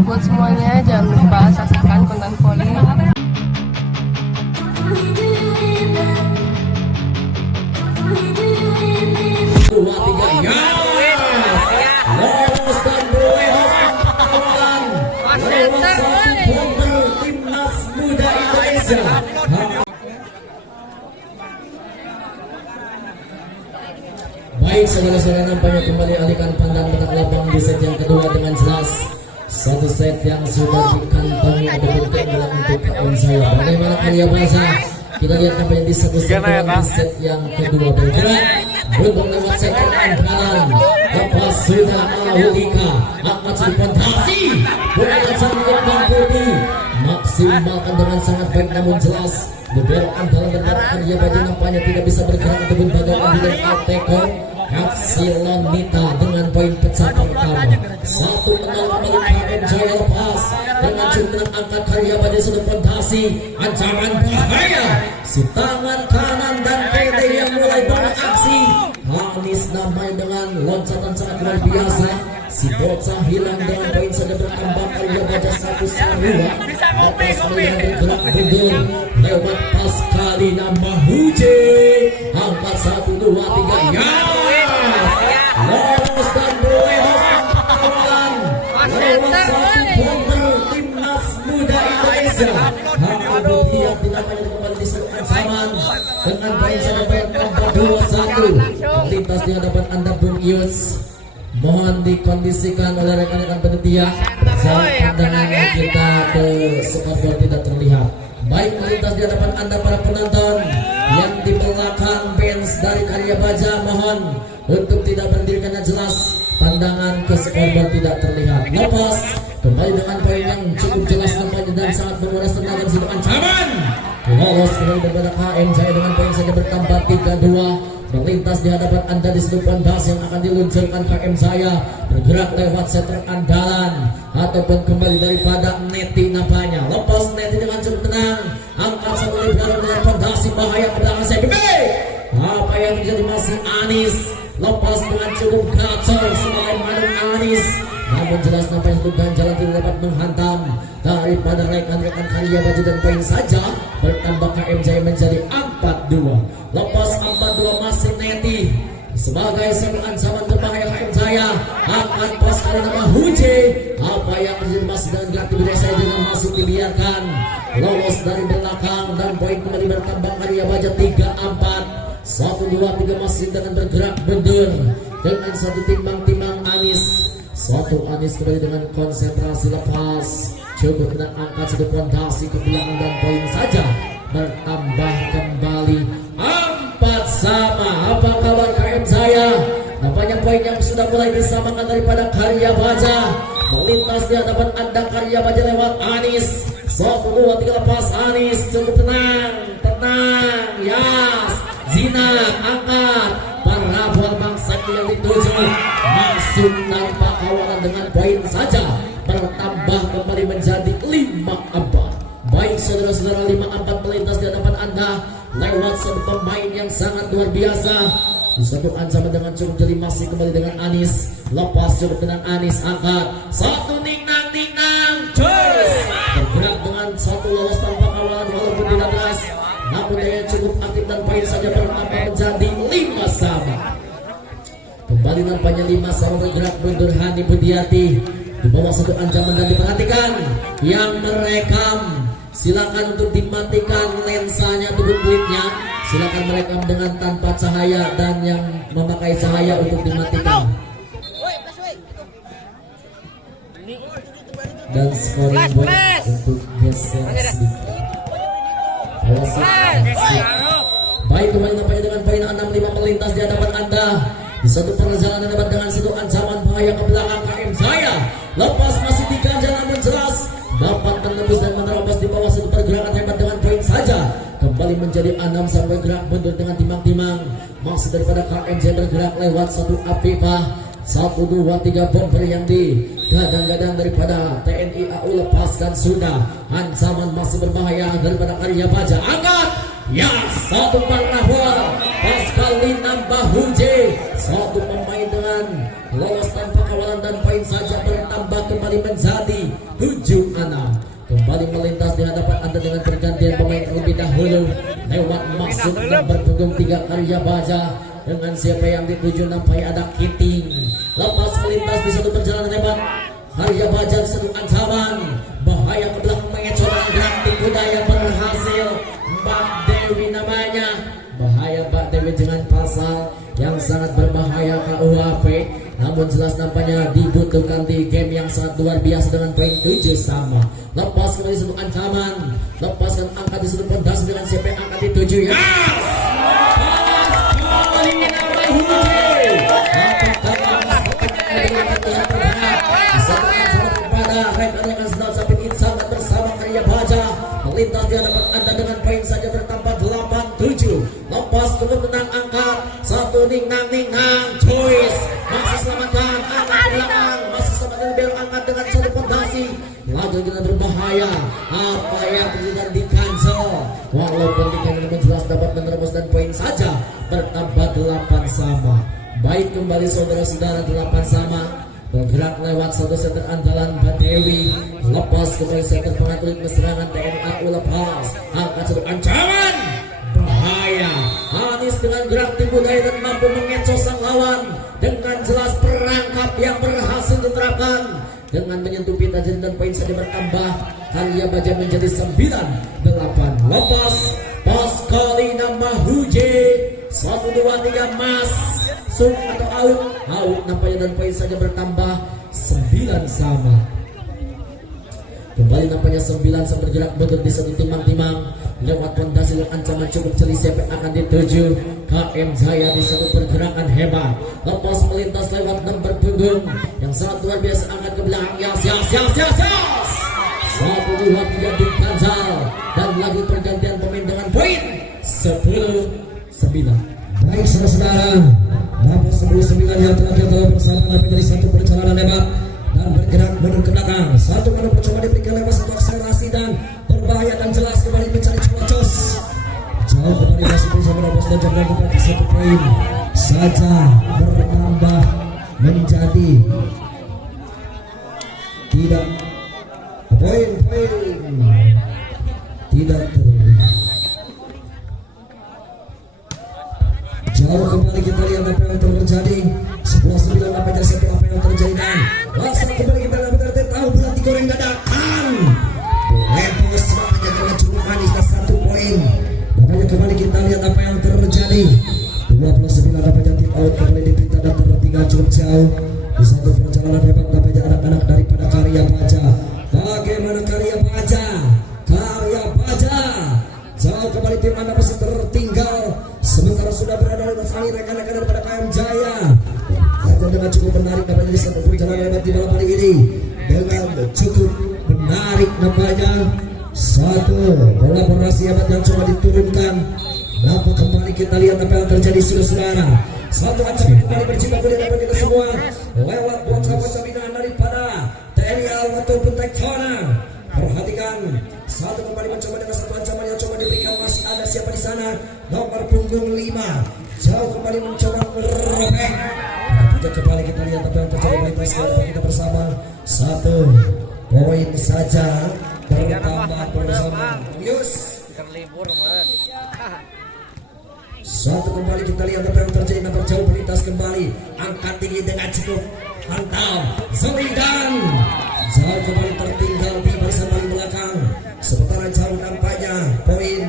Buat semuanya jangan lupa saksikan konten Voli. Dua tiga ya lolos dan berlewat kawan lewat satu bomber timnas muda Indonesia. Baik saudara-saudara, nampaknya kembali alihkan pandangan pada lapang di set yang kedua dengan jelas. Satu set yang sudah dikantongi ada bentuk untuk KM saya. Bagaimana Karya Baja? Kita lihat nampaknya di satu set di set yang kedua bergerak untuk lewat sektor kanan. Lepas sudah Alahulika akan fantasi bukan sampai Bang Budi maksimalkan dengan sangat baik namun jelas beberapa dalam bergerak Karya Baja nampaknya tidak bisa bergerak ataupun bagaimana di Alteko. Nita dengan poin pecah pertama 1-0 kembali KM Jaya lepas dengan jumlah angkat Karya Baja sudah fantasi ancaman bahaya si tangan kanan dan PD yang mulai beraksi. Hanis namanya dengan loncatan sangat luar biasa. Si bocah hilang dengan poin saja bertambah Karya Baja 1-2. Atas melihat bergerak mundur lewat pas kali nama Huje angkat 1-2-3 ya lolos dan berlewat kawan lewat satu bomber timnas muda Indonesia. Hanya dia tidak banyak kembali di seluruh ancaman dengan poin saja bertambah 2-1. Lintas di hadapan Anda Bung Ius, mohon dikondisikan oleh rekan-rekan panitia saat pandangan kita ke scoreboard tidak terlihat. Baik, melintas di hadapan Anda para penonton yang di belakang bench dari Karya Baja, mohon untuk tidak berdiri karena jelas pandangan ke scoreboard tidak terlihat. Lepas kembali dengan poin yang cukup jelas nampaknya dan sangat menguras tenaga di situ ancaman. Lolos kembali daripada KM Jaya dengan poin saja bertambah 3-2. Melintas di hadapan Anda di seluruh pondasi yang akan diluncurkan KM Jaya bergerak lewat setter andalan ataupun kembali daripada Neti nampaknya. Lepas Neti dengan cukup tenang angkat satu lebaran dengan pondasi bahaya ke belakang saya. Apa yang terjadi masih Anis lepas dengan cukup kacau sebagai Madung Anis, namun jelas nampaknya itu ganjalan tidak dapat menghantam daripada rekan-rekan Karya Baja dan poin saja bertambah KM Jaya menjadi 4-2. Lepas 4-2 masih Neti sebagai sebuah ancaman berbahaya KM Jaya akan pas kali nama Huje. Apa yang terjadi masih dengan aktivitas saya dengan masih dibiarkan lolos dari belakang dan poin kembali bertambah Karya Baja 3-4. 1-2-3 masih dengan bergerak mundur dengan satu timbang-timbang Anis. Suatu Anis kembali dengan konsentrasi lepas cukup dengan angkat satu fondasi ke belakang dan poin saja bertambah kembali 4-sama. Apa kabar KM Jaya? Nampaknya poin yang sudah mulai disamakan daripada Karya Baja. Melintas di hadapan Anda Karya Baja lewat Anis. 1-2-3 lepas Anis cukup tenang Yas Zina angkat para buat bangsa yang dituju masuk tanpa kawalan dengan poin saja bertambah kembali menjadi 5-4. Baik saudara-saudara, 5-4 melintas di hadapan Anda lewat satu pemain yang sangat luar biasa. Di satu ancaman dengan cukup jeli masih kembali dengan Anis. Lepas cukup dengan Anis angkat satu ningnang terus bergerak dengan satu lolos tanpa kawalan walaupun tidak keras, namun dia cukup aktif dan poin saja bertambah menjadi 5-sama. Kembali nampaknya 5-sama bergerak mundur Hani Budiati di bawah satu ancaman dan diperhatikan yang merekam. Silakan untuk dimatikan lensanya tubuh duitnya. Silakan merekam dengan tanpa cahaya dan yang memakai cahaya untuk dimatikan. Dan scoring board untuk geser sedikit. Baik, kembali nampaknya dengan poin 6-5 melintas di hadapan Anda. Di satu perjalanan dapat dengan satu ancaman bahaya ke belakang KM Jaya. Lepas masih diganjal namun jelas dapat menembus dan menerobos di bawah satu pergerakan hebat dengan poin saja. Kembali menjadi 6 sampai gerak mundur dengan timang-timang. Masih daripada KM Jaya bergerak lewat satu Afifah. 1-2-3 bomber yang digadang-gadang daripada TNI AU lepaskan sudah. Ancaman masih berbahaya daripada Karya Baja. Angkat! Ya, satu panah bola. Pas kali nambah Huje. Satu pemain dengan lolos tanpa kawalan dan poin saja bertambah kembali menjadi 7-6. Kembali melintas di hadapan Anda dengan pergantian pemain terlebih dahulu. Lewat masuk nomor punggung 3 Arya Baja. Dengan siapa yang dituju nampai ada Kiting. Lepas melintas di satu perjalanan hebat. Arya Baja satu ancaman. Bahaya ke belakang mengecoran gerak tipu daya berhasil. Mbak Dewi namanya. Bahaya Mbak Dewi dengan pasal yang sangat berbahaya KUHP. Namun jelas nampaknya dibutuhkan di game yang sangat luar biasa dengan poin 7 sama. Lepas kembali satu ancaman. Lepaskan angka di satu pondasi dengan siapa yang angka di 7. Yes! Melintas di hadapan Anda dengan poin saja bertambah 8-7. Lepas kemenangan angka 1 Ningnang Choice masih selamatkan angkat belakang, masih selamatkan belok angkat dengan satu fondasi. Laju dengan berbahaya. Apa yang terjadi di cancel? Walaupun tidak jelas dapat menerobos dan poin saja bertambah 8 sama. Baik kembali saudara-saudara 8 sama. Bergerak lewat satu setter andalan Mbak Dewi. Lepas kembali setter pengatur serangan TNI AU lepas. Angkat satu ancaman. Bahaya. Anis dengan gerak tipu daya dan mampu mengecoh sang lawan. Dengan jelas perangkap yang berhasil diterapkan. Dengan menyentuh pita jadi dan poin saja bertambah. Arya Baja menjadi 9-8. Lepas. Pas kali nama Huje. 1, 2, 3 Mas. Sung atau out nampaknya dan poin saja bertambah 9 sama. Kembali nampaknya 9 sama bergerak mundur di satu timang-timang. Lewat fondasi dan ancaman cukup jeli siapa akan dituju. KM Jaya di satu pergerakan hebat. Lepas melintas lewat nomor punggung yang sangat luar biasa angkat ke belakang. Yes. 1, 2, 3 di Kanjal. Dan lagi pergantian pemain dengan poin 10-9. Baik saudara-saudara, lepas 10-9 yang terakhir telah bersama menjadi satu perjalanan hebat dan bergerak mundur ke belakang. Satu kali percoba diberikan lewat satu akselerasi dan berbahaya dan jelas kembali mencari cos. Jauh kembali masih bisa menerobos dan jangan kembali satu poin saja bertambah menjadi tidak poin tidak terlebih. Jauh kembali kita lihat apa yang terjadi. 11-9 apa yang terjadi dan langsung kembali kita lihat tahu bulat digoreng dadakan. Lepas makanya karena cukup manis dan 1 poin. Makanya kembali kita lihat apa yang terjadi. 29 apa yang tip out kembali dipinta dan tertinggal cukup jauh di satu perjalanan hebat namanya anak-anak daripada Arya Baja. Bagaimana Arya Baja? Jauh kembali tim Anda masih tertinggal. Sementara sudah berada di atas angin rekan-rekan daripada KM Jaya. Ada dengan cukup menarik namanya di satu perjalanan hebat di malam hari ini. Dengan cukup menarik namanya satu kolaborasi hebat yang coba diturunkan. Namun kembali kita lihat apa yang terjadi saudara. Satu ancaman kembali berjibaku di hadapan kita semua. Lewat bocah-bocah binaan daripada TNI AU ataupun Tektoner. Perhatikan, satu kembali mencoba dengan satu ancaman yang coba diberikan. Masih ada siapa di sana? Nomor punggung 5. Jauh kembali mencoba merobek. Tidak kembali kita lihat apa yang terjadi di sekarang kita bersama. 1 poin saja bertambah bersama. Yus. Satu kembali kita lihat apa yang terjadi. Nomor jauh melintas kembali. Angkat tinggi dengan cukup mantap. Zolidan. Jauh kembali tertinggal di barisan paling belakang. Sementara jauh nampaknya poin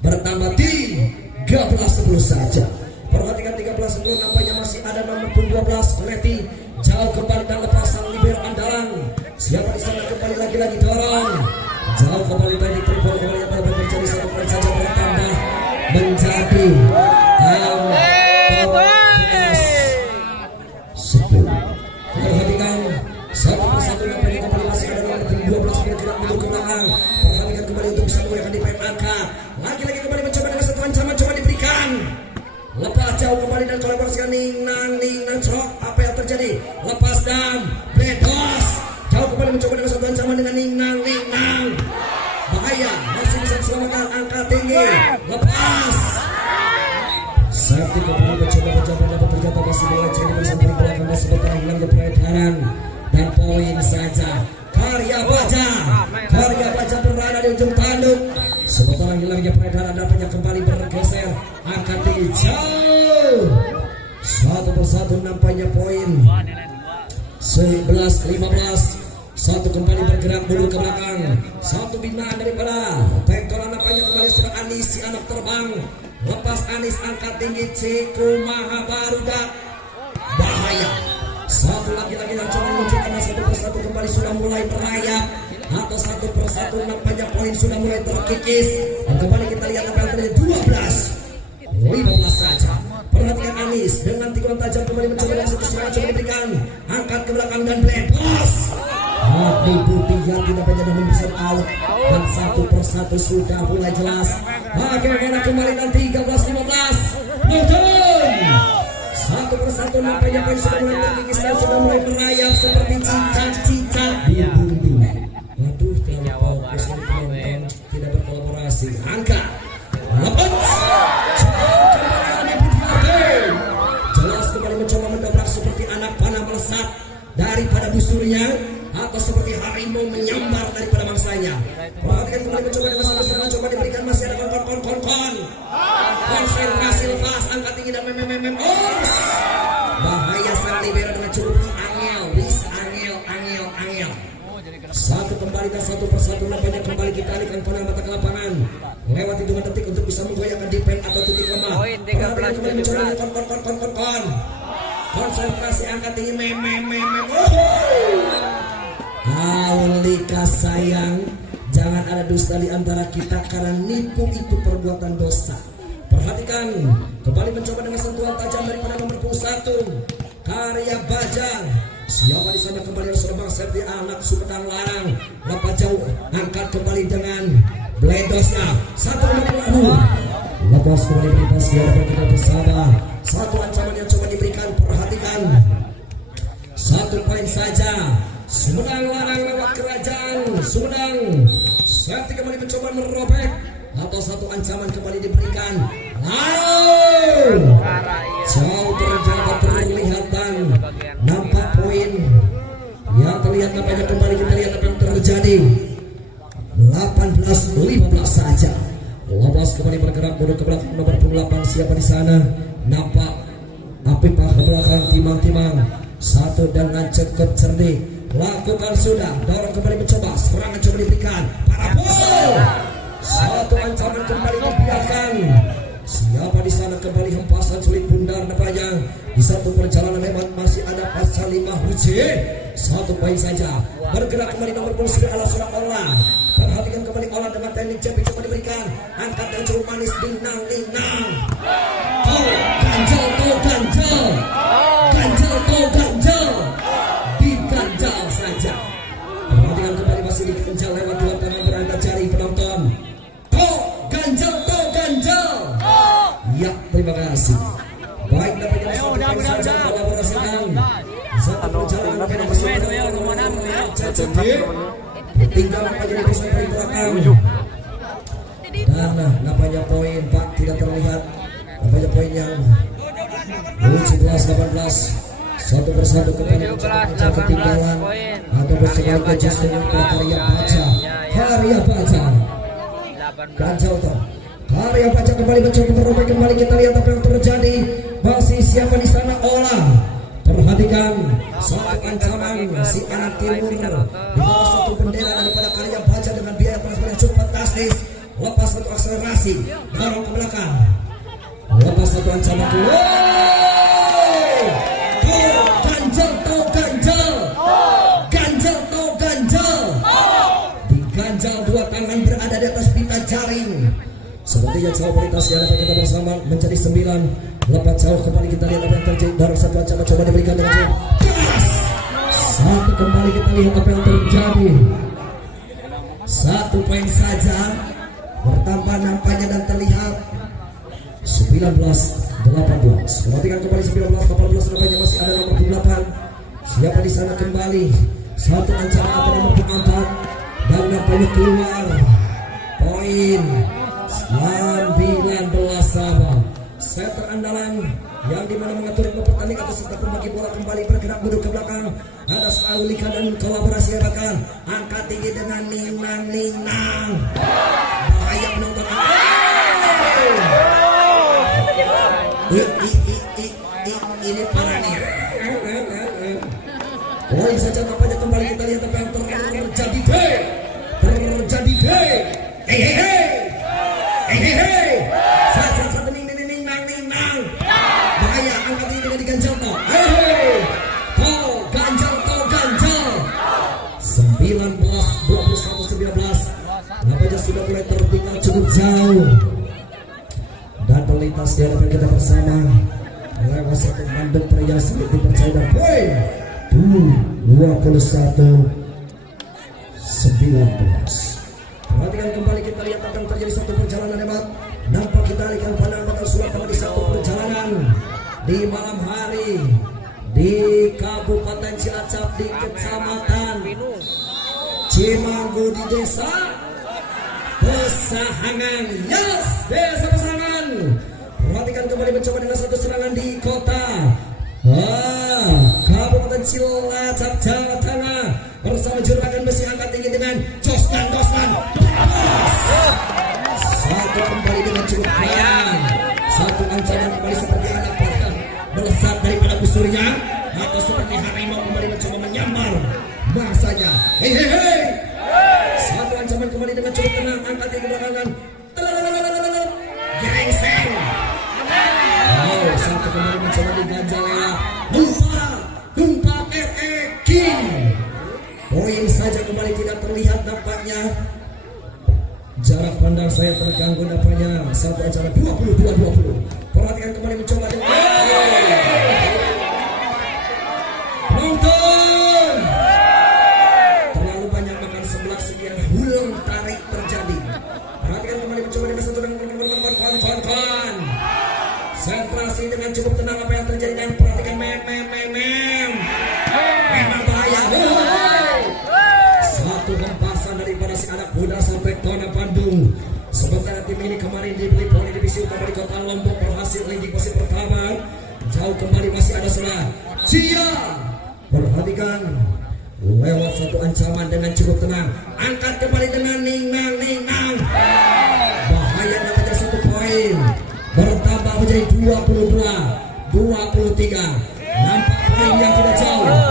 bertambah 13-10 saja. Perhatikan 13-10 nampaknya masih ada nomor 12 Leti. Jauh kembali dan lepasan libero andalan. Siapa di sana kembali lagi dorong. Jauh kembali tadi tripod kembali apa yang terjadi 1 poin saja bertambah menjadi 10. Perhatikan satu persatu nampaknya kembali masih ada nomor 12 bergerak mundur ke belakang. Perhatikan kembali untuk bisa menggunakan di PM angka. Lagi-lagi kembali mencoba dengan satu ancaman coba diberikan. Lepas jauh kembali dan kolaborasikan Ningnang Cok. Apa yang terjadi? Lepas dan Bledos. Jauh kembali mencoba dengan satu ancaman dengan Ningnang. Bahaya, masih bisa diselamatkan angka tinggi. Lepas. Safety kembali mencoba dapat terjatuh masih dengan cek di barisan paling belakang masih bertahan hilang di peredaran. Dan poin saja. Karya Baja berada di ujung tanduk. Sementara hilangnya peredaran dampaknya kembali bergeser. Angkat tinggi jauh. Satu persatu nampaknya poin 11-15. Satu kembali bergerak mundur ke belakang. Satu binaan daripada Tektoran nampaknya kembali serang Anis si anak terbang. Lepas Anis angkat tinggi Ceko Mahabarudak. Bahaya. Satu lagi-lagi yang coba menunjukkan satu persatu kembali sudah mulai merayap. Atau satu persatu nampaknya poin sudah mulai terkikis. Dan kembali kita lihat apa yang terjadi 12-15 saja. Perhatikan Anis dengan tikungan tajam kembali mencoba dengan satu serangan coba diberikan. Angkat ke belakang dan bebas. Hati Budi yang tidak banyak dengan besar out. Dan satu persatu sudah mulai jelas. Bagaimana kembali dan 13-15. Nonton. Satu persatu nampaknya poin sudah mulai terkikis dan sudah mulai merayap seperti cicak-cicak di bumbu. Waduh, terlalu fokus ini penonton tidak berkolaborasi. Angkat, lepas. Jelas kembali mencoba mendobrak seperti anak panah melesat daripada busurnya, atau seperti harimau menyambar daripada mangsanya. Perhatikan kembali mencoba dengan satu serangan coba diberikan, masih ada kon. Konsentrasi lepas, angkat tinggi dan bahaya sang libero dengan cukup angel. Satu kembali dan satu persatu nampaknya kembali kita alihkan pandangan mata ke lapangan lewat hitungan detik untuk bisa menggoyahkan defense atau titik lemah. Perhatikan kembali mencoba kon. Konsentrasi angkat tinggi Aulika sayang, jangan ada dusta di antara kita karena nipu itu perbuatan dosa. Perhatikan kembali mencoba dengan sentuhan tajam daripada nomor 21 Karya Baja. Siapa di sana kembali harus terbang seperti anak Sumedang Larang. Lepas jauh, angkat kembali dengan bledosnya. Satu nomor lepas kembali bebas biarkan kita bersama. Satu ancaman yang coba diberikan, perhatikan. 1 poin saja. Sumedang Larang lewat kerajaan Sumedang. Seperti kembali mencoba merobek atau satu ancaman kembali diberikan. Jauh terjaga perlihatan. Nampak poin yang terlihat nampaknya kembali kita lihat apa yang terjadi. 18-15 saja. Lobos kembali bergerak mundur ke belakang nomor 28. Siapa di sana? Nampak Apipah ke belakang timang-timang. Satu dengan cukup cerdik. Lakukan sudah. Dorong kembali mencoba. Serangan coba diberikan. Parabol. Satu ancaman kembali dibiarkan. Siapa di sana kembali hempasan sulit bundar nampaknya. Di satu perjalanan hebat masih ada pasal 5 Huji. 1 poin saja. Bergerak kembali nomor 10 ala surah Allah. Perhatikan kembali Olah dengan teknik jepit coba diberikan. Angkat yang cukup manis, linang. Ganjal. Diganjal saja. Perhatikan kembali masih diganjal lewat 2 tangan berangkat jari penonton. Ganjal. Ya, terima kasih. Baik, dapatnya satu poin saja kolaborasikan. Satu perjalanan ke nomor 1 tinggal nampaknya di posisi paling belakang. Dan nampaknya poin Pak tidak terlihat. Nampaknya poin yang 17-18. Satu persatu kembali mencoba ketinggalan atau bersemangat justru Karya Baja. Karya Baja kembali mencoba merobek kembali. Kita lihat apa yang terjadi. Masih siapa di sana? Olah. Perhatikan satu ancaman si anak timur di bawah satu bendera daripada Karya Baja dengan biaya transfer cukup fantastis. Lepas satu akselerasi, dorong ke belakang. Lepas satu ancaman ganjal. Diganjal 2 tangan berada di atas pita jaring. Sepertinya jauh perintah yang dapat kita bersama menjadi 9. Lepas jauh kembali kita lihat apa yang terjadi. Baru satu ancaman coba diberikan dengan jauh. Satu kembali kita lihat apa yang terjadi. 1 poin saja. Bertambah nampaknya dan terlihat 19-18. Perhatikan kembali 19-18 nampaknya masih ada nomor 8. Siapa di sana kembali? Satu ancaman atau nomor 4 dan nampaknya keluar poin 19 sahabat. Setter andalan yang dimana mengatur pertandingan atau serta pembagi bola kembali bergerak mundur ke belakang. Ada selalu Lika dan kolaborasi bahkan angkat tinggi dengan Ninang. Bahaya penonton. Ini parah nih. Poin saja nampaknya kembali kita lihat apa yang terjadi deh. Hei. Satu Ninang. Bahaya angkat ini dengan diganjal toh. Ganjal. 19-21-19. Nampaknya sudah mulai tertinggal cukup jauh. Dan melintas di hadapan kita bersama lewat satu mandek pria sulit dipercaya dan poin 21-19. Perhatikan kembali kita lihat akan terjadi satu perjalanan hebat. Nampak kita alihkan pandang bakal Surabaya di satu perjalanan di malam hari di Kabupaten Cilacap di Kecamatan Cimanggu di Desa Pesahangan. Yes, Desa Pesahangan. Perhatikan kembali mencoba dengan satu serangan di kota Kabupaten Cilacap Jawa Tengah bersama juragan besi angkat tinggi dengan Josman. Satu kembali dengan cukup keren. Satu ancaman kembali seperti anak panah melesat daripada busurnya atau seperti harimau kembali mencoba menyambar masanya. Hei. Satu ancaman kembali dengan cukup tenang angkat tinggi ke belakang. Gerengseng. Satu kembali mencoba diganjal lewat Dumpa RE King. Poin saja kembali tidak terlihat nampaknya. Jarak pandang saya terganggu nampaknya. Satu acara 22-20. Perhatikan kembali mencoba dengan penonton. Terlalu banyak makan sebelah sekian hulung tarik terjadi. Perhatikan kembali mencoba dengan satu dengan kon. Sentrasi dengan cukup tenang apa yang terjadi dan perhatikan memang bahaya. Satu hempasan daripada si anak muda sampai Kona Bandung. Sementara tim ini kemarin dibeli poin divisi utama di kota Lombok berhasil leading posisi pertama. Jauh kembali masih ada saudara Cia. Perhatikan lewat satu ancaman dengan cukup tenang. Angkat kembali dengan Ninang. Bahaya dapat satu poin. Bertambah menjadi 22-23. Nampak poin yang tidak jauh.